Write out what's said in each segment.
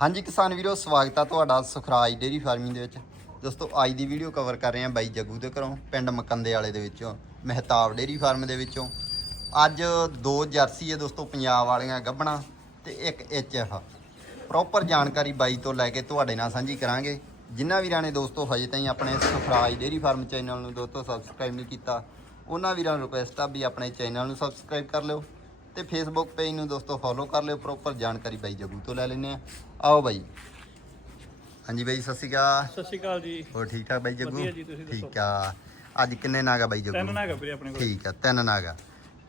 ਹਾਂਜੀ ਕਿਸਾਨ ਵੀਰੋ, ਸਵਾਗਤ ਆ ਤੁਹਾਡਾ ਸੁਖਰਾਜ ਡੇਰੀ ਫਾਰਮਿੰਗ ਦੇ ਵਿੱਚ। ਦੋਸਤੋ, ਅੱਜ ਦੀ ਵੀਡੀਓ ਕਵਰ ਕਰ ਰਹੇ ਹਾਂ ਬਾਈ ਜੱਗੂ ਦੇ ਘਰੋਂ, ਪਿੰਡ ਮਕੰਦੇ ਵਾਲੇ ਦੇ ਵਿੱਚੋਂ, ਮਹਿਤਾਬ ਡੇਰੀ ਫਾਰਮ ਦੇ ਵਿੱਚੋਂ। ਅੱਜ ਦੋ ਜਰਸੀ ਹੈ ਦੋਸਤੋ, ਪੰਜਾਬ ਵਾਲੀਆਂ ਗੱਭਣਾ ਤੇ ਇੱਕ ਐਚਐਫ ਪ੍ਰੋਪਰ ਜਾਣਕਾਰੀ ਬਾਈ ਤੋਂ ਲੈ ਕੇ ਤੁਹਾਡੇ ਨਾਲ ਸਾਂਝੀ ਕਰਾਂਗੇ। ਜਿਨ੍ਹਾਂ ਵੀਰਾਂ ਨੇ ਦੋਸਤੋ, ਹਜੇ ਤਾਈਂ ਆਪਣੇ ਸੁਖਰਾਜ ਡੇਰੀ ਫਾਰਮ ਚੈਨਲ ਨੂੰ ਦੋਸਤੋ ਸਬਸਕ੍ਰਾਈਬ ਨਹੀਂ ਕੀਤਾ, ਉਹਨਾਂ ਵੀਰਾਂ ਨੂੰ ਰਿਕੁਐਸਟ ਆ ਵੀ ਆਪਣੇ ਚੈਨਲ ਨੂੰ ਸਬਸਕ੍ਰਾਈਬ ਕਰ ਲਿਓ। ਤੇ ਫੇਸਬੁੱਕ ਪੇਜ ਨੂੰ ਦੋਸਤੋ ਫੋਲੋ ਕਰ ਲਿਓ ਪ੍ਰੋਪਰ ਜਾਣਕਾਰੀ ਬਾਈ ਜੱਗੂ ਤੋਂ ਲੈ ਲੈਨੇ ਆ ਆਓ ਬਾਈ। ਹਾਂਜੀ ਬਾਈ ਸਤਿ ਸ਼੍ਰੀ ਅਕਾਲ। ਸਤਿ ਸ਼੍ਰੀ ਅਕਾਲ ਜੀ। ਹੋਰ ਠੀਕ ਠਾਕ ਬਾਈ ਜੱਗੂ? ਵਧੀਆ ਜੀ, ਤੁਸੀਂ ਦੱਸੋ। ਠੀਕ ਆ। ਅੱਜ ਕਿੰਨੇ ਨਾਗਾ ਬਾਈ ਜੱਗੂ? ਤਿੰਨ ਨਾਗ ਵੀਰੇ ਆਪਣੇ ਕੋਲ। ਠੀਕ ਆ ਤਿੰਨ ਨਾਗਾ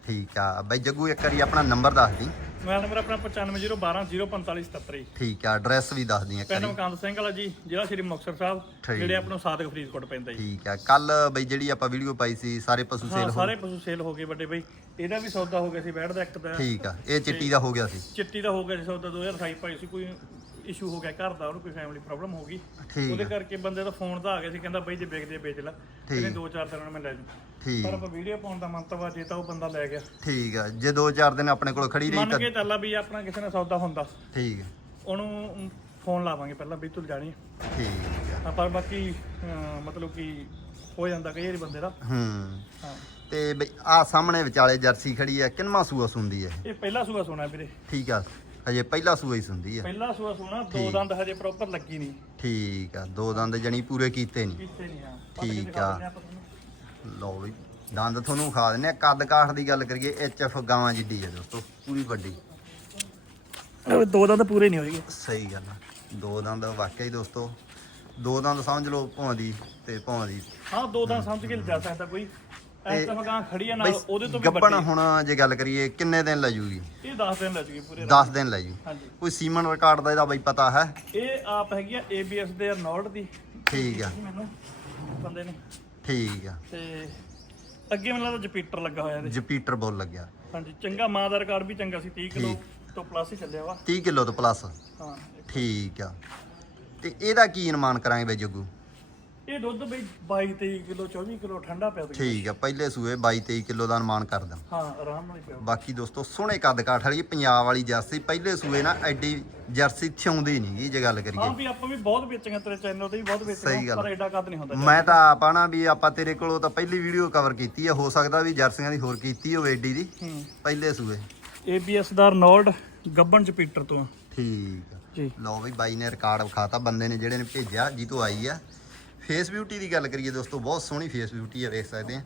ਠੀਕ ਆ। ਬਾਈ ਜੱਗੂ ਇੱਕ ਵਾਰੀ ਆਪਣਾ ਨੰਬਰ ਦੱਸ ਦੀ। ਮੋਬਾਈਲ ਨੰਬਰ ਆਪਣਾ 9501204577 ਠੀਕ ਆ ਐਡਰੈਸ ਵੀ ਦੱਸ ਦੀ ਇੱਕ ਪਿੰਡ ਮਕੰਦ ਸਿੰਘ ਵਾਲਾ ਜੀ ਜ਼ਿਲ੍ਹਾ ਸ਼੍ਰੀ ਮੁਕਤਸਰ ਸਾਹਿਬ ਠੀਕ। ਜਿਹੜੇ ਆਪਾਂ ਨੂੰ ਸਾਦਕ ਫਰੀਦਕੋਟ ਪੈਂਦਾ ਜੀ। ਠੀਕ ਆ ਕੱਲ ਬਈ ਜਿਹੜੀ ਆਪਾਂ ਵੀਡੀਓ ਪਾਈ ਸੀ ਸਾਰੇ ਪਸ਼ੂ ਹਾਂ ਸੇਲ ਹੋ ਸਾਰੇ ਪਸ਼ੂ ਸੇਲ ਹੋ ਗਏ ਵੱਡੇ ਬਈ। ਇਹਦਾ ਵੀ ਸੌਦਾ ਹੋ ਗਿਆ ਸੀ ਬੈਠ ਦਾ ਇੱਕ ਦਾ। ਠੀਕ ਆ ਇਹ ਚਿੱਟੀ ਦਾ ਹੋ ਗਿਆ ਸੀ। ਚਿੱਟੀ ਦਾ ਹੋ ਗਿਆ ਸੀ ਸੌਦਾ 2028 ਪਾਈ ਸੀ ਕੋਈ ਇਸ਼ੂ ਹੋ ਗਿਆ ਘਰ ਦਾ ਉਹਨੂੰ ਕੋਈ ਫੈਮਿਲੀ ਪ੍ਰੋਬਲਮ ਹੋ ਗਈ। ਠੀਕ ਉਹਦੇ ਕਰਕੇ ਬੰਦੇ ਦਾ ਫੋਨ ਤਾਂ ਆ ਗਿਆ ਸੀ ਕਹਿੰਦਾ ਬਈ ਜੇ ਵੇਚਦੇ ਵੇਚ ਲੈ। ਇਹਨੇ ਦੋ ਚਾਰ ਦਿਨਾਂ ਨੂੰ ਮੈਂ ਲੈ ਜੂ ਠੀਕ। ਪਰ ਆਪਾਂ ਵੀਡੀਓ ਪਾਉਣ ਦਾ ਮੰਤਵ ਆ ਜੇ ਤਾਂ ਉਹ ਬੰਦਾ ਲੈ ਗਿਆ। ਠੀਕ ਆ ਜੇ ਦੋ ਚਾਰ ਦਿਨ ਆਪਣੇ ਕੋਲ ਖੜੀ ਰਹੀ ਮੰਨ ਤਾਂ ਕੇ ਚੱਲਾ ਵੀ ਆਪਣਾ ਕਿਸੇ ਨਾਲ ਸੌਦਾ ਹੁੰਦਾ। ਠੀਕ ਆ। ਉਹਨੂੰ ਫੋਨ ਲਾਵਾਂਗੇ ਪਹਿਲਾਂ ਵੀ ਤੂੰ ਜਾਣੀ ਠੀਕ ਆ। ਹਾਂ ਪਰ ਬਾਕੀ ਅਹ, ਮਤਲਬ ਕਿ ਹੋ ਜਾਂਦਾ ਕਈ ਵਾਰੀ ਬੰਦੇ ਦਾ। ਹੂੰ। ਹਾਂ। ਤੇ ਬਈ ਆ ਸਾਹਮਣੇ ਵਿਚਾਲੇ ਜਰਸੀ ਖੜੀ ਆ ਕਿੰਨਵਾਂ ਸੂਆ ਸੁੰਦੀ ਹੈ ਇਹ ਪਹਿਲਾ ਸੂਆ ਸੋਣਾ ਵੀਰੇ। ਠੀਕ ਆ। ਹਜੇ ਪਹਿਲਾ ਸੂਆ ਹੀ ਸੁੰਦੀ ਆ। ਪਹਿਲਾ ਸੂਆ ਸੋਣਾ ਦੋ ਦੰਦ ਹਜੇ ਪ੍ਰੋਪਰ ਲੱਗੀ ਨਹੀਂ। ਠੀਕ ਆ ਦੋ ਦੰਦ ਜਣੀ ਪੂਰੇ ਕੀਤੇ ਨਹੀਂ। ਕੀਤੇ ਨਹੀਂ ਆ ਪੱਟ ਕੇ ਠੀਕ ਦਿਖਾ ਆ। ਦਿੰਦੇ ਆਪਾਂ ਤੁਹਾਨੂੰ। ਲਓ ਵੀ ਦੰਦ ਤੁਹਾਨੂੰ ਖਾ ਦਿੰਨੇ ਆ। ਕੱਦ ਕਾਠ ਦੀ ਗੱਲ ਕਰੀਏ ਐਚਐਫ ਗਾਵਾਂ ਜਿੱਡੀ ਆ ਦੋਸਤੋ ਪੂਰੀ ਵੱਡੀ। ਇਹ ਦੋ ਦੰਦ ਪੂਰੇ ਨਹੀਂ ਹੋਏਗੇ। ਸਹੀ ਗੱਲ ਆ। ਦੋ ਦੰਦ ਵਾਕਿਆ ਹੀ ਦੋਸਤੋ ਦੋ ਦੰਦ ਸਮਝ ਲਓ ਭੌਂਦੀ ਤੇ ਭੌਂਦੀ। ਹਾਂ ਦੋ ਦੰਦ ਸਮਝ ਕੇ ਜਾ ਸਕਦਾ ਕੋਈ। ਐਸ ਤਾਂ ਗਾਂ ਖੜੀ ਆ ਨਾਲ ਬਈ ਉਹਦੇ ਤੋਂ ਵੀ ਗੱਬਣ ਵੱਡੀ। ਹੁਣ ਜੇ ਗੱਲ ਕਰੀਏ ਕਿੰਨੇ ਦਿਨ ਲੈ ਜੂਗੀ? ਇਹ 10 ਦਿਨ ਲੱਗ ਗਏ ਪੂਰੇ 10 ਦਿਨ ਲੈ ਜੂ। ਹਾਂਜੀ। ਕੋਈ ਸੀਮਨ ਰਿਕਾਰਡ ਦਾ ਇਹਦਾ ਬਈ ਪਤਾ ਹੈ? ਇਹ ਆਪ ਹੈਗੀ ਆ ABS ਦੇ ਅਰਨੋਲਡ ਦੀ। ਠੀਕ ਆ। ਮੈਨੂੰ ਬੰਦੇ ਨੇ। ਠੀਕ ਆ। ਤੇ ਅੱਗੇ ਮੈਨੂੰ ਲੱਗਦਾ ਜਪੀਟਰ ਲੱਗਾ ਹੋਇਆ ਇਹਦੇ। ਜਪੀਟਰ ਬੋਲ ਲੱਗਿਆ। ਹਾਂਜੀ ਚੰਗਾ ਮਾਂ ਦਾ ਰਿਕਾਰਡ ਵੀ ਚੰਗਾ ਸੀ 30 ਕਿਲੋ ਤੋਂ ਪਲੱਸ ਹੀ ਚੱਲਿਆ ਵਾ। 30 ਕਿਲੋ ਤੋਂ ਪਲੱਸ ਹਾਂ। ਠੀਕ ਆ। ਤੇ ਇਹਦਾ ਕੀ ਅਨੁਮਾਨ ਕਰਾਂਗੇ ਬਈ ਜੱਗੂ? ਇਹ ਦੁੱਧ ਬਈ 22 23 ਕਿਲੋ 24 ਕਿਲੋ ਠੰਡਾ ਪਿਆ ਸੀ ਠੀਕ ਆ ਪਹਿਲੇ ਸੂਏ 22 23 ਕਿਲੋ ਦਾ ਅਨੁਮਾਨ ਕਰਦਾ ਹਾਂ ਆਰਾਮ ਨਾਲ ਹੀ ਪਿਆ। ਬਾਕੀ ਦੋਸਤੋ ਸੋਹਣੇ ਕੱਦ ਕਾਠ ਵਾਲੀ ਪੰਜਾਬ ਵਾਲੀ ਜਰਸੀ ਪਹਿਲੇ ਸੂਏ ਨਾ ਐਡੀ ਜਰਸੀ ਥਿਉਂਦੀ ਨਹੀਂਗੀ ਜੇ ਗੱਲ ਹਾਂ ਕਰੀਏ ਵੀ ਆਪਾਂ ਵੀ ਬਹੁਤ ਵੇਚੀਆਂ ਤੇਰੇ ਚੈਨਲ ਤੇ ਵੀ ਬਹੁਤ ਸਹੀ ਵੇਚੀਆਂ ਗੱਲ। ਪਰ ਐਡਾ ਕੱਦ ਨਹੀਂ ਹੁੰਦਾ ਮੈਂ ਤਾਂ ਆਪ ਆ ਨਾ ਵੀ ਆਪਾਂ ਤੇਰੇ ਕੋਲੋਂ ਤਾਂ ਪਹਿਲੀ ਵੀਡੀਓ ਕਵਰ ਕੀਤੀ ਆ ਹੋ ਸਕਦਾ ਵੀ ਜਰਸੀਆਂ ਦੀ ਹੋਰ ਕੀਤੀ ਹੋਵੇ ਐਡੀ ਦੀ। ਹੂੰ। ਪਹਿਲੇ ਸੂਏ। ABS ਦਾ ਅਰਨੋਲਡ ਗੱਬਨ ਜਪੀਟਰ ਤੋਂ। ਆ। ਠੀਕ ਆ। ਜੀ। ਲਓ ਵੀ ਬਾਈ ਨੇ ਰਿਕਾਰਡ ਵਿਖਾਤਾ ਬੰਦੇ ਨੇ ਜਿਹੜੇ ਨੇ ਭੇਜਿਆ ਜੀ ਤੋਂ ਆਈ ਆ। ਫੇਸ ਬਿਊਟੀ ਦੀ ਗੱਲ ਕਰੀਏ ਦੋਸਤੋ ਬਹੁਤ ਸੋਹਣੀ ਫੇਸ ਬਿਊਟੀ ਆ ਵੇਖ ਸਕਦੇ ਆ।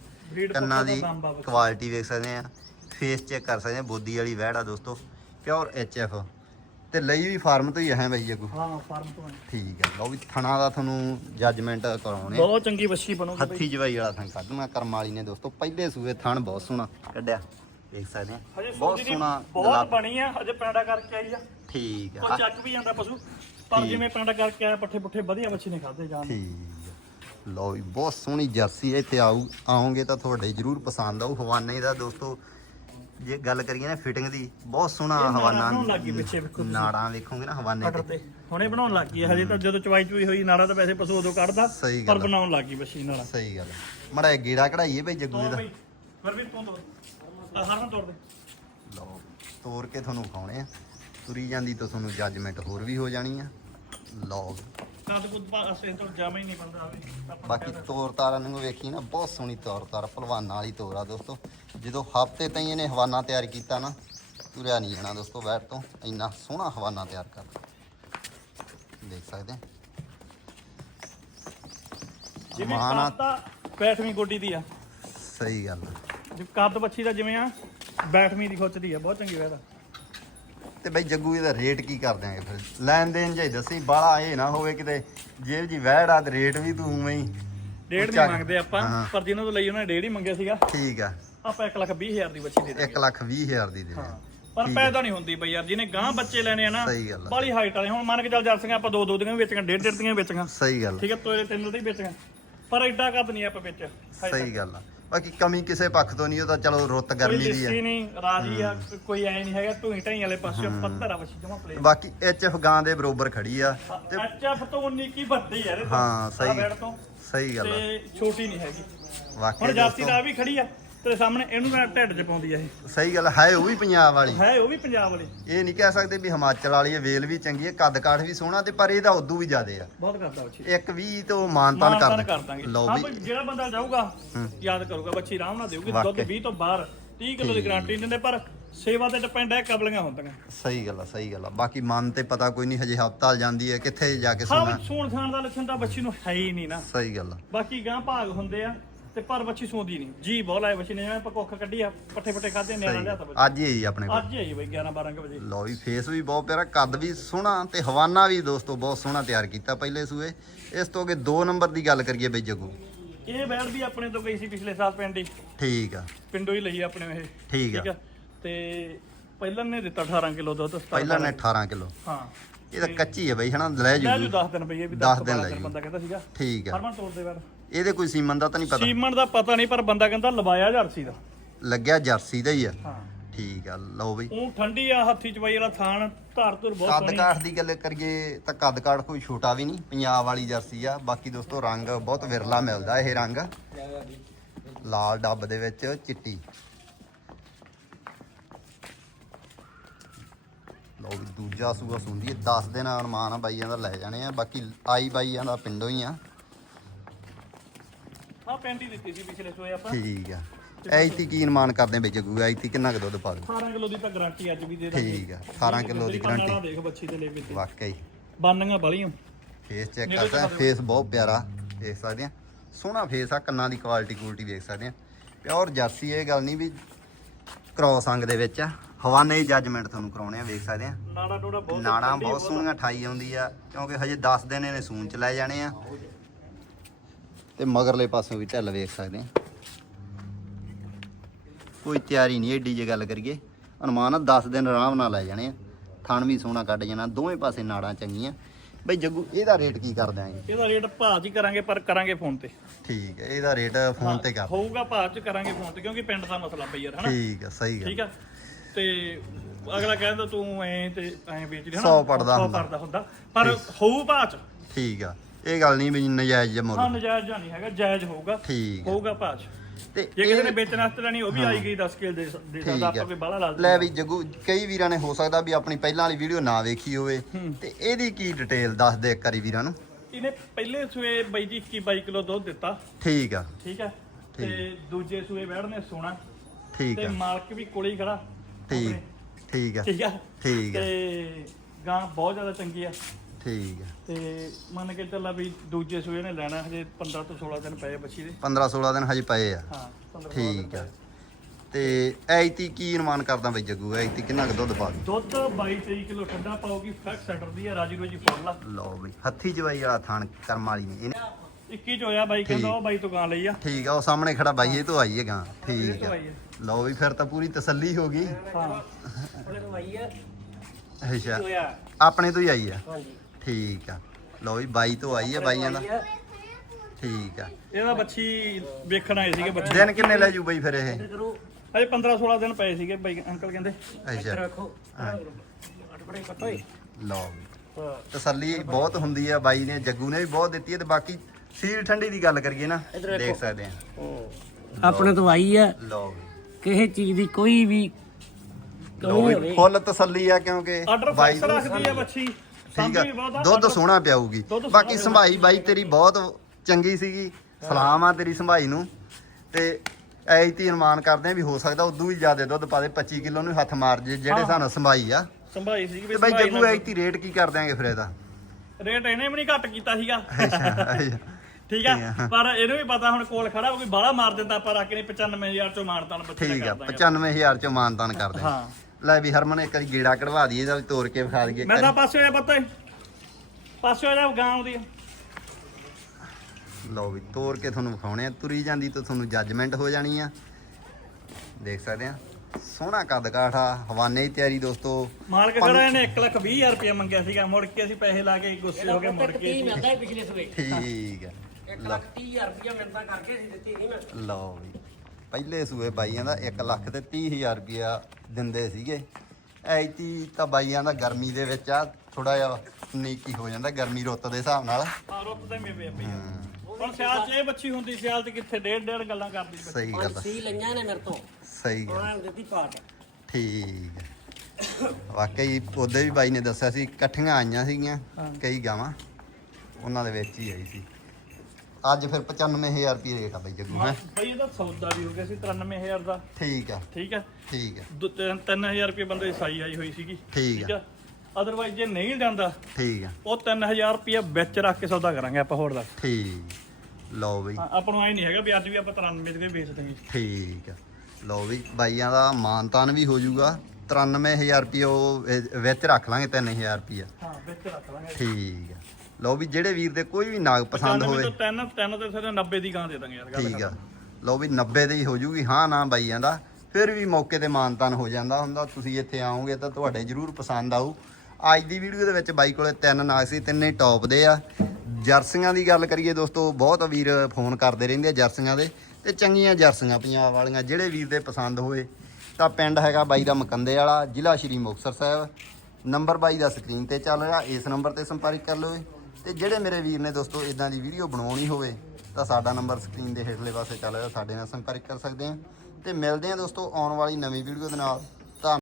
ਕੰਨਾਂ ਦੀ ਬਾਬਾ ਕੁਆਲਿਟੀ ਵੇਖ ਸਕਦੇ ਆ। ਫੇਸ ਚੈੱਕ ਕਰ ਸਕਦੇ ਆ ਬੋਦੀ ਵਾਲੀ ਵਹਿੜ ਆ ਦੋਸਤੋ ਪਿਓਰ ਐਫ ਤੇ ਲਈ ਵੀ ਫਾਰਮ ਤੋਂ ਹੀ ਹੈ ਬਾਈ ਜੱਗੂ ਹਾਂ ਫਾਰਮ ਤੋਂ ਆ। ਠੀਕ ਆ ਲਓ ਵੀ ਥਣਾ ਦਾ ਤੁਹਾਨੂੰ ਜੱਜਮੈਂਟ ਕਰਾਉਣੇ। ਆ। ਬਹੁਤ ਚੰਗੀ ਵੱਛੀ ਬਣੂਗੀ ਬਈ। ਹੱਥੀ ਜਵਾਈ ਵਾਲਾ ਥਣ ਕੱਢਣਾ ਕਰਮ ਵਾਲੀ ਨੇ ਦੋਸਤੋ। ਪਹਿਲੇ ਸੂਏ ਥਣ ਬਹੁਤ ਸੋਹਣਾ ਕੱਢਿਆ ਵੇਖ ਸਕਦੇ ਆ। ਬਹੁਤ ਦੀ ਸੋਹਣਾ ਬਹੁਤ ਗੁਲਾਬ। ਬਣੀ ਆ ਹਜੇ ਪੈਂਡਾ ਕਰਕੇ ਆਈ ਆ। ਠੀਕ ਉਹ ਆ ਚੱਕ ਵੀ ਜਾਂਦਾ ਪਸ਼ੂ ਪਰ ਜਿਵੇਂ ਪੈਂਡਾ ਕਰਕੇ ਆਇਆ ਪੱਠੇ ਪੁੱਠੇ ਵਧੀਆ ਵੱਛੀ ਨੇ ਖਾਦੇ ਜਾਣ। ਠੀਕ। ਲਓ ਵੀ ਬਹੁਤ ਸੋਹਣੀ ਜਰਸੀ ਹੈ ਇੱਥੇ ਆਊ ਆਓਗੇ ਤਾਂ ਤੁਹਾਡੇ ਜਰੂਰ ਪਸੰਦ ਆਊ ਹਵਾਨੇ ਦਾ ਦੋਸਤੋ। ਜੇ ਗੱਲ ਕਰੀਏ ਨਾ ਫਿਟਿੰਗ ਦੀ ਬਹੁਤ ਸੋਹਣਾ ਹਵਾਨਾ। ਨਾੜਾਂ ਵੇਖੋਗੇ ਨਾ ਹਵਾਨੇ ਤੇ। ਹੁਣੇ ਬਣਾਉਣ ਲੱਗ ਹਜੇ ਤਾਂ ਜਦੋਂ ਚਵਾਈ ਚੁਈ ਹੋਈ ਨਾੜਾ ਤਾਂ ਵੈਸੇ ਪਸ਼ੂ ਉਦੋਂ ਕੱਢਦਾ ਪਰ। ਬਣਾਉਣ ਲੱਗ ਵੱਛੀ ਨਾੜਾ। ਸਹੀ ਗੱਲ ਮੜਾ ਗੇੜਾ ਕਢਾਈਏ ਬਈ ਜੱਗੂ ਇਹਦਾ ਬਈ ਵਰਵੀਰ ਤੂੰ ਤੋੜ ਆ ਹਰਨ ਤੋੜ ਦੇ। ਲਓ ਤੋੜ ਕੇ ਤੁਹਾਨੂੰ ਖਾਉਣੇ ਆ। ਤੁਰੀ ਜਾਂਦੀ ਤਾਂ ਤੁਹਾਨੂੰ ਜੱਜਮੈਂਟ ਹੋਰ ਵੀ ਹੋ ਜਾਣੀ ਆ। ਲਓ। ਕਦ ਕੁਦ ਪਾਸੇ ਤੋਂ ਜਾਮਾ ਹੀ ਨਹੀਂ ਬੰਦਾ ਆਵੇ ਬਾਕੀ ਤੋਰ ਤਾਰਾ ਨੂੰ ਵੇਖੀ ਨਾ ਬਹੁਤ ਸੋਹਣੀ ਤੋਰ ਤਾਰ ਭਲਵਾਨਾਂ ਵਾਲੀ ਤੋਰ ਆ ਦੋਸਤੋ। ਜਦੋਂ ਹਫ਼ਤੇ ਤਾਈਂ ਇਹਨੇ ਹਵਾਨਾ ਤਿਆਰ ਕੀਤਾ ਨਾ ਤੁਰਿਆ ਨਹੀਂ ਜਾਣਾ ਦੋਸਤੋ ਬੈਠ ਤੋਂ ਇੰਨਾ ਸੋਹਣਾ ਹਵਾਨਾ ਤਿਆਰ ਕਰ। ਦੇਖ ਸਕਦੇ। ਜਿਵੇਂ ਮਾਨਾ ਬੈਠਵੀਂ ਗੋਡੀ ਦੀ ਆ। ਸਹੀ ਗੱਲ ਆ। ਜੇ ਕੱਦ ਬੱਚੀ ਦਾ ਜਿਵੇਂ ਆ ਬੈਠਵੀਂ ਦੀ ਖੁੱਚਦੀ ਆ ਬਹੁਤ ਚੰਗੀ ਵੈਦਾ ਤੇ ਬਈ ਜੱਗੂ ਇਹਦਾ ਰੇਟ ਕੀ ਕਰ ਦਿਆਂਗੇ ਫਿਰ? ਲੈਣ ਦੇਣ ਜਾਈ ਦੱਸੀ ਬਾਹਲਾ ਇਹ ਨਾ ਹੋਵੇ ਕਿਤੇ ਜੇਬ ਜੀ ਵਹਿੜ ਆ ਤੇ ਰੇਟ ਵੀ ਤੂੰ ਉਵੇਂ ਹੀ ਡੇਢ। ਨਹੀਂ ਮੰਗਦੇ ਆਪਾਂ ਹਾਂ। ਪਰ ਜਿਹਨਾਂ ਤੋਂ ਲਈ ਉਹਨਾਂ ਨੇ ਡੇਢ ਹੀ ਮੰਗਿਆ ਸੀਗਾ। ਠੀਕ ਆ। ਆਪਾਂ 1 ਲੱਖ 20 ਹਜ਼ਾਰ ਦੀ ਬੱਚੀ ਦੇ ਦੇ 1 ਲੱਖ 20 ਹਜ਼ਾਰ ਦੀ ਦੇ ਹਾਂ। ਪਰ ਪੈਦਾ ਨਹੀਂ ਹੁੰਦੀ ਬਈ ਯਾਰ ਜਿਹਨੇ ਗਾਂ ਬੱਚੇ ਲੈਣੇ ਆ ਨਾ ਸਹੀ ਗੱਲ ਆ। ਬਾਲੀ ਹਾਈਟ ਵਾਲੇ। ਹੁਣ ਮੰਨ ਕੇ ਚੱਲ ਜਰਸੀਆਂ ਆਪਾਂ ਦੋ ਦੋ ਦੀਆਂ ਵੀ ਵੇਚੀਆਂ ਡੇਢ ਡੇਢ ਦੀਆਂ ਵੀ ਸਹੀ ਗੱਲ ਠੀਕ ਹੈ ਤੋਰੇ ਤਿੰਨ ਦੇ ਹੀ ਪਰ ਐਡਾ ਕੱਦ ਨਹੀਂ ਆਪਾਂ ਵਿੱਚ। ਸਹੀ ਗੱਲ ਆ। ਬਾਕੀ ਕਮੀ ਕਿਸੇ ਪੱਖ ਤੋਂ ਨਹੀਂ ਉਹ ਤਾਂ ਚਲੋ ਰੁੱਤ ਗਰਮੀ ਦੀ ਆ। ਨਹੀਂ ਰਾਜੀ ਆ ਕੋਈ ਐ ਨਹੀਂ ਹੈਗਾ ਢੂਈ ਢਾਈ ਵਾਲੇ ਪਾਸੇ ਪੱਧਰ ਆ ਬੱਚੀ ਜਮਾ ਪਲੇ ਬਾਕੀ ਐਚਐਫ ਗਾਂ ਦੇ ਬਰੋਬਰ ਖੜੀ ਆ ਤੇ ਐਚਐਫ ਤੋਂ ਉਨੀ ਕੀ ਵੱਡੀ ਤਾਂ। ਹਾਂ, ਸਹੀ। ਸਹੀ ਗੱਲ ਆ। ਤੇ ਛੋਟੀ ਨਹੀਂ ਹੈਗੀ। ਵਾਕਈ ਹੁਣ ਜਾਸੀ ਦਾ ਵੀ ਖੜੀ ਆ। ਤੇ ਸਾਹਮਣੇ ਇਹਨੂੰ ਮੈਂ ਢਿੱਡ 'ਚ ਪਾਉਂਦੀ ਆ ਇਹ। ਸਹੀ ਗੱਲ ਹੈ ਉਹ ਵੀ ਪੰਜਾਬ ਵਾਲੀ। ਹੈ ਉਹ ਵੀ ਪੰਜਾਬ ਵਾਲੀ। ਇਹ ਨਹੀਂ ਕਹਿ ਸਕਦੇ ਵੀ ਹਿਮਾਚਲ ਵਾਲੀ ਹੈ ਵੇਲ ਵੀ ਚੰਗੀ ਹੈ ਕੱਦ ਕਾਠ ਵੀ ਸੋਹਣਾ ਤੇ ਪਰ ਇਹਦਾ ਉਦੋਂ ਵੀ ਜ਼ਿਆਦੇ ਆ। ਬਹੁਤ ਕਰਦਾ ਬੱਚੀ। ਇੱਕ 20 ਤੋਂ ਮਾਨਤਾਨ ਮਾਨਤਾਨ ਕਰ ਕਰ ਦਾਂਗੇ। ਲਓ ਹਾਂ ਵੀ। ਬਈ ਜਿਹੜਾ ਬੰਦਾ ਜਾਊਗਾ। ਯਾਦ ਕਰੂਗਾ ਬੱਚੀ ਆਰਾਮ ਨਾਲ ਦੇਊਗੀ ਦੁੱਧ ਵਾਕਈ। 20 ਤੋਂ ਬਾਹਰ 30 ਕਿਲੋ ਦੀ ਗਾਰੰਟੀ ਦਿੰਦੇ ਪਰ ਸੇਵਾ ਤੇ ਡਿਪੈਂਡ ਹੈ ਕਬਲੀਆਂ ਹੁੰਦੀਆਂ। ਸਹੀ ਗੱਲ ਆ ਸਹੀ ਗੱਲ ਆ। ਬਾਕੀ ਮਨ ਤੇ ਪਤਾ ਕੋਈ ਨਹੀਂ ਹਜੇ ਹਫਤਾ ਜਾਂਦੀ ਹੈ ਕਿੱਥੇ ਜਾ ਕੇ ਹਾਂ ਸੂਣ ਖਾਣ ਦਾ ਲੱਛਣ ਤਾਂ ਬੱਚੀ ਨੂੰ ਹੈ ਹੀ ਨਹੀਂ ਨਾ। ਸਹੀ ਗੱਲ ਆ। ਬਾਕੀ ਗਾਂ ਭਾਗ ਹੁੰਦੇ ਆ ਤੇ ਪਰ ਬੱਚੀ ਸੌਂਦੀ ਨਹੀਂ। ਜੀ ਬਹੁਤ ਲਾਏ ਬੱਚੀ ਨੇ ਜਿਵੇਂ ਆਪਾਂ ਕੁੱਖ ਕੱਢੀ ਆ ਪੱਠੇ ਪੱਠੇ ਖਾਦੇ ਨਿਆਣਾ ਲਿਆਤਾ। ਬੱਚੀ। ਅੱਜ ਹੀ ਆਈ ਆਪਣੇ ਕੋਲ। ਅੱਜ ਹੀ ਆਈ ਬਈ 11 12 ਵਜੇ। ਲਓ ਵੀ ਫੇਸ ਵੀ ਬਹੁਤ ਪਿਆਰਾ ਕੱਦ ਵੀ ਸੋਹਣਾ ਤੇ ਹਵਾਨਾ ਵੀ ਦੋਸਤੋ ਬਹੁਤ ਸੋਹਣਾ ਤਿਆਰ ਕੀਤਾ ਪਹਿਲੇ ਸੂਏ। ਇਸ ਤੋਂ ਅੱਗੇ 2 ਨੰਬਰ ਦੀ ਗੱਲ ਕਰੀਏ ਬਈ ਜੱਗੂ। ਇਹ ਬੈੜ ਵੀ ਆਪਣੇ ਤੋਂ ਗਈ ਸੀ ਪਿਛਲੇ ਸਾਲ ਪਿੰਡ ਹੀ। ਠੀਕ ਆ। ਪਿੰਡੋਂ ਹੀ ਲਈ ਆਪਣੇ ਇਹ। ਠੀਕ ਆ। ਤੇ ਪਹਿਲਾਂ ਨੇ ਦਿੱਤਾ 18 ਕਿਲੋ ਦੁੱਧ 17 ਪਹਿਲਾਂ ਨੇ 18 ਕਿਲੋ। ਹਾਂ। ਇਹ ਤਾਂ ਕੱਚੀ ਹੈ ਬਈ ਹਨਾ? ਲੈ ਲੈ ਜੂ। ਜੂ 10 ਦਿਨ ਪਈ ਇਹ ਵੀ 10 10 ਦਿਨ ਲੈ ਜੂ। ਬੰਦਾ ਕਹਿੰਦਾ ਸੀਗਾ। ਠੀਕ ਆ। ਹਰਮਨ ਤੋੜ ਦੇ ਬੈੜ ਇਹਦੇ ਕੋਈ ਸੀਮਨ ਦਾ ਤਾਂ ਨਹੀਂ ਪਤਾ? ਸੀਮਨ ਦਾ ਪਤਾ ਨਹੀਂ ਪਰ ਬੰਦਾ ਕਹਿੰਦਾ ਲਵਾਇਆ ਜਰਸੀ ਦਾ। ਲੱਗਿਆ ਜਰਸੀ ਦਾ ਹੀ ਆ। ਹਾਂ। ਠੀਕ ਆ ਲਓ ਬਈ। ਉਹ ਠੰਡੀ ਆ ਹੱਥੀ ਚਵਾਈ ਵਾਲਾ ਥਾਣ ਧਾਰ ਧੁਰ ਬਹੁਤ ਕੱਦ ਕਾਠ ਦੀ ਗੱਲ ਕਰੀਏ ਤਾਂ ਕੱਦ ਕਾਠ ਕੋਈ ਛੋਟਾ ਵੀ ਨਹੀਂ ਪੰਜਾਬ ਵਾਲੀ ਜਰਸੀ ਆ। ਬਾਕੀ ਦੋਸਤੋ ਰੰਗ ਬਹੁਤ ਵਿਰਲਾ ਮਿਲਦਾ ਇਹ ਰੰਗ। ਲਾਲ ਡੱਬ ਦੇ ਵਿੱਚ ਚਿੱਟੀ। ਲਓ ਵੀ ਦੂਜਾ ਸੂਆ ਸੁੰਦੀ ਹੈ 10 ਦਿਨ ਅਨੁਮਾਨ ਆ ਬਾਈਆਂ ਦਾ ਲੈ ਜਾਣੇ ਆ। ਬਾਕੀ ਆਈ ਬਾਈਆਂ ਦਾ ਪਿੰਡੋਂ ਹੀ ਆ। ਪਿੰਡ ਹੀ ਦਿੱਤੀ ਸੀ ਪਿਛਲੇ ਸੋਏ ਆਪਾਂ। ਠੀਕ ਆ। ਐਤੀ ਕੀ ਅਨੁਮਾਨ ਕਰਦੇ ਵਿੱਚ ਜੱਗੂ ਐਤੀ ਕਿੰਨਾ ਕੁ ਦੁੱਧ ਪਾ ਦੂ 18 ਕਿਲੋ ਦੀ ਤਾਂ ਗਾਰੰਟੀ ਅੱਜ ਵੀ ਦੇ ਦਾਂਗੇ। ਠੀਕ ਆ 18 ਕਿਲੋ ਦੀ ਗਰੰਟੀ। ਦੇਖ ਬੱਚੀ ਦੇ ਲੇਵੇ ਤੇ। ਵਾਕਈ। ਬਾਨੀਆਂ ਬਲੀਆਂ। ਫੇਸ ਚੈੱਕ ਕਰਦਾ ਫੇਸ ਬਹੁਤ ਪਿਆਰਾ ਦੇਖ ਸਕਦੇ ਆ। ਸੋਹਣਾ ਫੇਸ ਆ ਕੰਨਾਂ ਦੀ ਕੁਆਲਿਟੀ ਕੁਆਲਿਟੀ ਦੇਖ ਸਕਦੇ ਆ। ਪਿਓਰ ਜਰਸੀ ਇਹ ਗੱਲ ਨਹੀਂ ਵੀ ਕ੍ਰੋਸ ਅੰਗ ਦੇ ਵਿੱਚ ਆ। ਹਵਾਨੇ ਹੀ ਜੱਜਮੈਂਟ ਤੁਹਾਨੂੰ ਕਰਾਉਣੇ ਆ ਵੇਖ ਸਕਦੇ ਆ। ਨਾੜਾ ਡੋੜਾ ਬਹੁਤ ਨਾੜਾਂ ਬਹੁਤ ਸੋਹਣੀਆਂ ਠਾਈ ਆਉਂਦੀ ਆ ਕਿਉਂਕਿ ਹਜੇ 10 ਦਿਨ ਇਹਨੇ ਸੂਨ ਚ ਲੈ ਜਾਣੇ ਆ। ਤੇ ਮਗਰਲੇ ਪਾਸੋਂ ਵੀ ਢਿੱਲ ਵੇਖ ਸਕਦੇ ਆ ਕੋਈ ਤਿਆਰੀ ਨਹੀਂ ਏਡੀ ਜੇ ਗੱਲ ਕਰੀਏ। ਅਨੁਮਾਨ ਆ 10 ਦਿਨ ਆਰਾਮ ਨਾਲ ਲੈ ਜਾਣੇ ਆ। ਥਣ ਵੀ ਸੋਹਣਾ ਕੱਢ ਜਾਣਾ ਦੋਵੇਂ ਪਾਸੇ ਨਾੜਾਂ ਚੰਗੀਆਂ। ਬਈ ਜੱਗੂ ਇਹਦਾ ਰੇਟ ਕੀ ਕਰ ਦਿਆਂਗੇ ਇਹਦਾ ਰੇਟ ਭਾਅ ਚ ਹੀ ਕਰਾਂਗੇ ਪਰ ਕਰਾਂਗੇ ਫੋਨ ਤੇ। ਠੀਕ ਹੈ ਇਹਦਾ ਰੇਟ ਫੋਨ ਤੇ ਕਰ। ਹੋਊਗਾ ਭਾਅ ਚ ਕਰਾਂਗੇ ਫੋਨ ਤੇ ਕਿਉਂਕਿ ਪਿੰਡ ਦਾ ਮਸਲਾ ਪਈ ਯਾਰ ਹਨਾ? ਠੀਕ ਹੈ ਸਹੀ ਗੱਲ। ਠੀਕ ਆ? ਤੇ ਅਗਲਾ ਕਹਿੰਦਾ ਤੂੰ ਐ ਤੇ ਐ ਵੇਚ ਰਿਹਾ ਸੌ ਪੜਦਾ ਹੁੰਦਾ। ਪੜਦਾ ਹੁੰਦਾ। ਪਰ ਹੋਊ ਭਾਅ ਚ। ਠੀਕ ਆ। ਇਹ ਗੱਲ ਨਹੀਂ ਵੀ ਨਜਾਇਜ਼ ਜਿਹਾ ਹਾਂ ਮੁੱਲ ਨਜਾਇਜ਼ ਜਾਂ ਨਹੀਂ ਹੈਗਾ ਜਾਇਜ਼ ਹੋਊਗਾ। ਠੀਕ ਹੋਊਗਾ ਭਾਅ ਚ। ਤੇ ਜੇ ਕਿਸੇ ਨੇ ਇਹ- ਵੇਚਣ ਵਾਸਤੇ ਲੈਣੀ ਉਹ ਵੀ ਆਈ ਗਈ 10 ਕਿਲ ਦੇ ਦੇ ਠੀਕ ਸਕਦਾ। ਆਪਾਂ ਕੋਈ ਬਾਹਲਾ ਲਾ ਲੈ ਵੀ ਜੱਗੂ ਕਈ ਵੀਰਾਂ ਨੇ ਹੋ ਸਕਦਾ ਵੀ ਆਪਣੀ ਪਹਿਲਾਂ ਵਾਲੀ ਵੀਡੀਓ ਨਾ ਵੇਖੀ ਹੋਵੇ। ਹੂੰ। ਤੇ ਇਹਦੀ ਕੀ ਡਿਟੇਲ ਦੱਸ ਦੇ ਇੱਕ ਵਾਰੀ ਵੀਰਾਂ ਨੂੰ? ਇਹਨੇ ਪਹਿਲੇ ਸੂਏ ਬਾਈ ਜੀ 21 22 ਕਿਲੋ ਦੁੱਧ ਦਿੱਤਾ। ਠੀਕ ਆ। ਠੀਕ ਹੈ ਤੇ ਦੂਜੇ ਸੂਏ ਬੈੜ ਨੇ ਸੋਣਾ ਠੀਕ ਤੇ ਆ। ਮਾਲਕ ਵੀ ਕੋਲੇ ਹੀ ਖੜਾ। ਠੀਕ। ਆਪਣੇ, ਠੀਕ ਆ। ਠੀਕ ਆ। ਠੀਕ ਆ। ਤੇ ਗਾਂ ਬਹੁਤ ਜ਼ਿਆਦਾ ਚੰਗੀ ਆ। ਠੀਕ ਆ ਤੇ ਮੰਨ ਕੇ ਚੱਲਾ ਵੀ ਦੂਜੇ ਸੂਏ ਨੇ ਲੈਣਾ ਹਜੇ 15 ਤੋਂ 16 ਦਿਨ ਪਏ ਆ ਬੱਚੀ ਦੇ। 15 16 ਦਿਨ ਹਜੇ ਪਏ ਆ। ਹਾਂ 15 16 ਦਿਨ ਠੀਕ ਆ। ਪਏ। ਤੇ ਐਤੀ ਕੀ ਅਨੁਮਾਨ ਕਰਦਾ ਬਈ ਜੱਗੂ? ਐਤੀ ਕਿੰਨਾ ਕੁ ਦੁੱਧ ਪਾ ਦੂ ਦੁੱਧ 22 23 ਕਿਲੋ ਠੰਡਾ ਪਾਉਗੀ ਫੈਕ ਸੈਟਰ ਦੀ ਆ ਰਾਜੀ ਰੋਜੀ ਆ। ਲਓ ਬਈ ਹੱਥੀ ਜਵਾਈ ਵਾਲਾ ਥਾਣ ਕਰਮ ਵਾਲੀ ਨੇ। ਇਹਨੇ 21 ਚ ਹੋਇਆ ਬਾਈ ਕਹਿੰਦਾ ਠੀਕ। ਉਹ ਬਾਈ ਤੋਂ ਗਾਂ ਲਈ ਆ। ਠੀਕ ਆ ਉਹ ਸਾਹਮਣੇ ਖੜਾ ਬਾਈ ਇਹ ਤੋਂ ਆਈ ਹੈ ਗਾਂ। ਠੀਕ ਤੋਂ ਆ। ਆ ਲਓ ਵੀ ਫਿਰ ਤਾਂ ਪੂਰੀ ਤਸੱਲੀ ਹੋ ਗਈ। ਹਾਂ। ਅੱਛਾ। ਹੋਇਆ ਆਪਣੇ ਤੋਂ ਹੀ ਆਈ ਆ। ਹਾਂਜੀ। ਠੀਕ ਆ। ਲਓ ਵੀ ਬਾਈ ਤੋਂ ਆਈ ਆ ਬਾਈਆਂ ਦਾ ਠੀਕ ਆ। ਇਹਦਾ ਬੱਚੀ ਵੇਖਣ ਆਏ ਸੀਗੇ ਬੱਚੇ। ਦਿਨ ਕਿੰਨੇ ਲੈ ਜੂ ਬਈ ਫਿਰ ਇਹ? ਅਜੇ 15 16 ਦਿਨ ਪਏ ਸੀਗੇ ਬਾਈ ਅੰਕਲ ਕਹਿੰਦੇ। ਅੱਛਾ। ਰੱਖੋ। ਹਾਂ। ਅਟਪੜੇ ਪਤਾ ਹੀ ਲਓ ਵੀ ਤਸੱਲੀ ਬਹੁਤ ਹੁੰਦੀ ਆ ਬਾਈ ਨੇ ਜੱਗੂ ਨੇ ਵੀ ਬਹੁਤ ਦਿੱਤੀ ਹੈ ਤੇ ਬਾਕੀ ਸੀਲ ਠੰਡੀ ਦੀ ਗੱਲ ਕਰੀਏ ਨਾ ਦੇਖ ਸਕਦੇ ਆ। ਆਪਣੇ ਤੋਂ ਆਈ ਆ। ਲਓ ਵੀ ਕਿਸੇ ਚੀਜ਼ ਦੀ ਕੋਈ ਵੀ ਫੁੱਲ ਤਸੱਲੀ ਆ ਕਿਉਂਕਿ ਬਾਈ ਰੱਖਦੀ ਆ ਬੱਚੀ। ਠੀਕ ਆ? ਵੀ ਦੁੱਧ ਸੋਹਣਾ ਪਿਆਊਗੀ। ਬਾਕੀ ਸੰਭਾਈ ਬਾਈ ਤੇਰੀ ਬਹੁਤ ਚੰਗੀ ਸੀਗੀ। ਸਲਾਮ ਆ ਤੇਰੀ ਸੰਭਾਈ ਨੂੰ। ਤੇ ਐਤੀ ਅਨੁਮਾਨ ਕਰਦੇ ਆ ਵੀ ਹੋ ਸਕਦਾ ਉਦੋਂ ਵੀ ਜ਼ਿਆਦਾ ਦੁੱਧ ਪਾ ਦੇ 25 ਕਿਲੋ ਨੂੰ ਹੱਥ ਮਾਰ ਜੇ ਜਿਹੜੇ ਸਾਨੂੰ ਸੰਭਾਈ ਆ। ਸੰਭਾਈ ਸੀ ਤੇ ਬਾਈ ਜੱਗੂ ਐਤੀ ਰੇਟ ਕੀ ਕਰ ਦਿਆਂਗੇ ਫਿਰ ਇਹਦਾ। ਰੇਟ ਇਹਨੇ ਵੀ ਨਹੀਂ ਘੱਟ ਕੀਤਾ ਸੀਗਾ। ਠੀਕ ਆ? ਪਰ ਇਹਨੂੰ ਵੀ ਪਤਾ ਹੁਣ ਕੋਲ ਖੜਾ ਕੋਈ ਬਾਹਲਾ ਮਾਰ ਦਿੰਦਾ ਪਰ ਆ ਕੇ ਨਹੀਂ 95000 ਚੋਂ ਮਾਨਤਾਨ ਬੱਚੇ ਠੀਕ ਆ ਕਰ ਦਾਂਗੇ 95000 ਚੋਂ ਮਾਨਤਾਨ ਕਰਦੇ ਹਾਂ। ਲੈ ਵੀ ਹਰਮਨ ਇੱਕ ਵਾਰੀ ਗੇੜਾ ਕਢਵਾ ਦਈਏ ਇਹਦਾ ਵੀ ਤੋੜ ਕੇ ਵਿਖਾ ਦਈਏ। ਮੈਂ ਤਾਂ ਪਾਸੇ ਹੋਇਆ ਪਤਾ ਪਾਸੇ ਹੋਇਆ ਗਾਂ ਆਉਂਦੀ ਆ ਲਓ ਵੀ ਤੋੜ ਕੇ ਤੁਹਾਨੂੰ ਵਿਖਾਉਣੇ ਆ। ਤੁਰੀ ਜਾਂਦੀ ਤਾਂ ਤੁਹਾਨੂੰ ਜੱਜਮੈਂਟ ਹੋ ਜਾਣੀ ਆ। ਦੇਖ ਸਕਦੇ ਆ। ਸੋਹਣਾ ਕੱਦ ਕਾਠ ਹਵਾਨੇ ਦੀ ਤਿਆਰੀ ਦੋਸਤੋ। ਮਾਲਕ ਖੜਾ ਇਹਨੇ 1 ਲੱਖ 20000 ਰੁਪਏ ਮੰਗਿਆ ਸੀਗਾ। ਮੁੜ ਕੇ ਅਸੀਂ ਪੈਸੇ ਲਾ ਕੇ ਗੁੱਸੇ ਹੋ ਕੇ ਮੁੜ ਕੇ ਕੀ ਮਿਲਦਾ ਹੈ ਪਿਛਲੇ ਸਵੇ ਠੀਕ ਆ। 1 ਲੱਖ 30000 ਰੁਪਇਆ ਮਿਲਦਾ ਕਰਕੇ ਸੀ ਦਿੱਤੀ ਨਹੀਂ ਮੈਂ ਲਓ ਵੀ। ਪਹਿਲੇ ਸੂਏ ਬਾਈਆਂ ਦਾ 1 ਲੱਖ ਤੇ 30000 ਰੁਪਿਆ ਦਿੰਦੇ ਸੀਗੇ। ਐਤੀ ਤਾਂ ਬਾਈਆਂ ਦਾ ਗਰਮੀ ਦੇ ਵਿੱਚ ਆ ਥੋੜਾ ਜਿਹਾ ਨੀਕੀ ਹੋ ਜਾਂਦਾ ਗਰਮੀ ਰੁੱਤ ਦੇ ਹਿਸਾਬ ਨਾਲ। ਆ ਰੁੱਤ ਤੇ ਮੇਵੇ ਆ ਪਈ ਹਮ, ਹੁਣ ਸਿਆਲ 'ਚ ਇਹ ਬੱਚੀ ਹੁੰਦੀ ਸਿਆਲ 'ਚ ਕਿੱਥੇ ਡੇਢ ਡੇਢ ਗੱਲਾਂ ਕਰਦੀ ਬੱਚੀ। ਸਹੀ ਗੱਲ ਪੰਜ ਆ ਸੀ ਲਈਆਂ ਨੇ ਮੇਰੇ ਤੋਂ। ਸਹੀ ਗੱਲ ਉਹਨਾਂ ਨੇ ਦਿੱਤੀ ਪਾਟ ਠੀਕ ਹੈ ਵਾਕਈ ਉਹਦੇ ਵੀ ਬਾਈ ਨੇ ਦੱਸਿਆ ਸੀ ਇਕੱਠੀਆਂ ਆਈਆਂ ਸੀਗੀਆਂ ਕਈ ਗਾਵਾਂ ਉਹਨਾਂ ਦੇ ਵਿੱਚ ਹੀ ਆਈ ਸੀ। ਅੱਜ ਫਿਰ 95000 ਰੁਪਏ ਰੇਟ ਆ ਬਾਈ ਜੱਗੂ ਹੈ? ਬਈ ਇਹਦਾ ਸੌਦਾ ਵੀ ਹੋ ਗਿਆ ਸੀ 93000 ਦਾ। ਠੀਕ ਆ। ਠੀਕ ਹੈ ਠੀਕ ਆ। 3000 ਰੁਪਏ ਬੰਦੇ ਦੀ ਸਾਈ ਆਈ ਹੋਈ ਸੀਗੀ। ਠੀਕ ਆ। ਅਦਰਵਾਈਜ਼ ਜੇ ਨਹੀਂ ਜਾਂਦਾ ਠੀਕ ਆ। ਉਹ 3000 ਰੁਪਏ ਵਿੱਚ ਰੱਖ ਕੇ ਸੌਦਾ ਕਰਾਂਗੇ ਆਪਾਂ ਹੋਰ ਦਾ ਠੀਕ। ਲਓ ਬਈ। ਆਪਾਂ ਨੂੰ ਐ ਨਹੀਂ ਹੈਗਾ ਵੀ ਅੱਜ ਵੀ ਆਪਾਂ 93 ਦੇ ਵੇਚ ਦੇਂਗੇ ਠੀਕ ਆ। ਲਓ ਵੀ ਬਾਈਆਂ ਦਾ ਮਾਨਤਾਨ ਵੀ ਹੋ ਜਾਊਗਾ। 93000 ਰੁਪਏ ਉਹ ਇਹ ਵਿੱਚ ਰੱਖ ਲਾਂਗੇ 3000 ਰੁਪਏ। ਹਾਂ ਵਿੱਚ ਰੱਖ ਲਾਂਗੇ। ਠੀਕ ਆ। ਲਓ ਵੀ ਜਿਹੜੇ ਵੀਰ ਦੇ ਕੋਈ ਵੀ ਨਾਗ ਪਸੰਦ 95 ਹੋਵੇ। ਤੋਂ 3 3 ਤੇ ਫਿਰ 90 ਦੀ ਗਾਂ ਦੇ ਦਾਂਗੇ ਯਾਰ ਗੱਲ ਠੀਕ ਆ। ਲਓ ਵੀ 90 ਦੇ ਹੀ ਹੋ ਜੂਗੀ ਹਾਂ ਨਾ ਬਾਈਆਂ ਦਾ ਫਿਰ ਵੀ ਮੌਕੇ ਤੇ ਮਾਨਤਾਨ ਹੋ ਜਾਂਦਾ ਹੁੰਦਾ ਤੁਸੀਂ ਇੱਥੇ ਆਓਗੇ ਤਾਂ ਤੁਹਾਡੇ ਜਰੂਰ ਪਸੰਦ ਆਊ। ਅੱਜ ਦੀ ਵੀਡੀਓ ਦੇ ਵਿੱਚ ਬਾਈ ਕੋਲੇ ਤਿੰਨ ਨਾਗ ਸੀ ਤਿੰਨੇ ਟੌਪ ਦੇ ਆ। ਜਰਸੀਆਂ ਦੀ ਗੱਲ ਕਰੀਏ ਦੋਸਤੋ ਬਹੁਤ ਵੀਰ ਫੋਨ ਕਰਦੇ ਰਹਿੰਦੇ ਆ ਜਰਸੀਆਂ ਦੇ ਤੇ ਚੰਗੀਆਂ ਜਰਸੀਆਂ ਪੰਜਾਬ ਵਾਲੀਆਂ ਜਿਹੜੇ ਵੀਰ ਦੇ ਪਸੰਦ ਹੋਏ। ਤਾਂ ਪਿੰਡ ਹੈਗਾ ਬਾਈ ਦਾ ਮਕੰਦੇ ਵਾਲਾ, ਜ਼ਿਲ੍ਹਾ ਸ਼੍ਰੀ ਮੁਕਤਸਰ ਸਾਹਿਬ। ਨੰਬਰ ਬਾਈ ਦਾ ਸਕਰੀਨ ਤੇ ਚੱਲ ਰਿਹਾ, ਇਸ ਨੰਬਰ ਤੇ ਸੰਪਰਕ ਕਰ ਲਓ। ਤੇ ਜਿਹੜੇ ਮੇਰੇ ਵੀਰ ਨੇ ਦੋਸਤੋ ਇਦਾਂ ਦੀ ਵੀਡੀਓ ਬਣਾਉਣੀ ਹੋਵੇ, ਤਾਂ ਸਾਡਾ ਨੰਬਰ ਸਕਰੀਨ ਦੇ ਹੇਠਲੇ ਪਾਸੇ ਚੱਲ ਰਿਹਾ, ਸਾਡੇ ਨਾਲ ਸੰਪਰਕ ਕਰ ਸਕਦੇ ਆ। ਤੇ ਮਿਲਦੇ ਆ ਦੋਸਤੋ ਆਉਣ ਵਾਲੀ ਨਵੀਂ ਵੀਡੀਓ ਦੇ ਨਾਲ।